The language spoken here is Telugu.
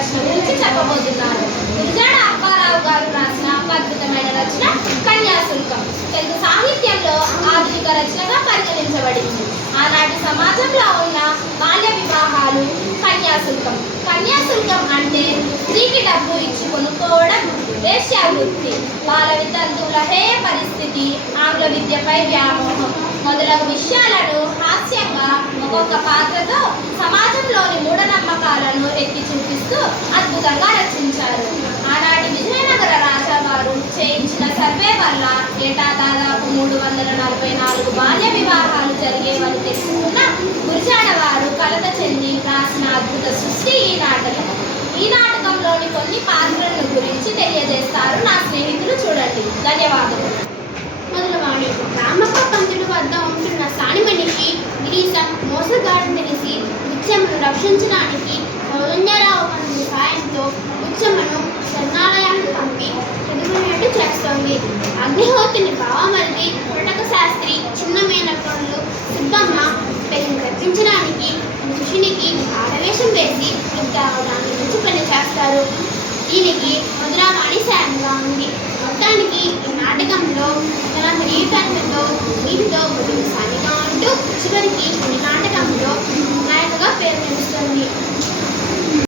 చెప్పబోతున్నాను గురజాడ అప్పారావు గారు రాసిన అద్భుతమైన రచన కన్యాశుల్కం. తెలుగు సాహిత్యంలో ఆధునిక రచనగా పరిగణించబడింది. ఆనాటి సమాజంలో ఉన్న బాల్య వివాహాలు కన్యాశుల్కం. కన్యాశుల్కం అంటే స్త్రీకి డబ్బు ఇచ్చి కొనుక్కోవడం వేశ్యావృత్తి బాల వితంతువుల హేయ పరిస్థితి ఆంగ్ల విద్యపై వ్యామోహం. మొదలగు విషయాలను హాస్యంగా ఒక్కొక్క పాత్రతో సమాజంలో ఏటా దాదాపు మూడు వందల నలభై నాలుగు బాల్య వివాహాలు జరిగేవని తెలుసుకున్న గురిజాడవారు కలత చెంది రాసిన అద్భుత సృష్టి ఈ నాటకం. ఈ నాటకంలోని కొన్ని పాత్రలను గురించి తెలియజేస్తారు నా స్నేహితులు. చూడండి. ధన్యవాదాలు మొదలవాడు. రామప్ప పంతులు వద్ద ఉంటున్న సానిమణికి గిరీశం మోసగాడు తెలిసి ముత్యమును రక్షించడానికి చేస్తోంది అగ్నిహోత్రిని బావమరిది పుటక శాస్త్రి చిన్న మేనకోళ్ళు సుబ్బమ్మ పెళ్ళి తప్పించడానికి కృషినికి ఆడవేషం వేసి ఇంకా దాని నుంచి పని చేస్తారు. దీనికి మధురావాణి సాయంగా ఉంది. మొత్తానికి ఈ నాటకంలో తన ప్రియకర్తతో వీటితో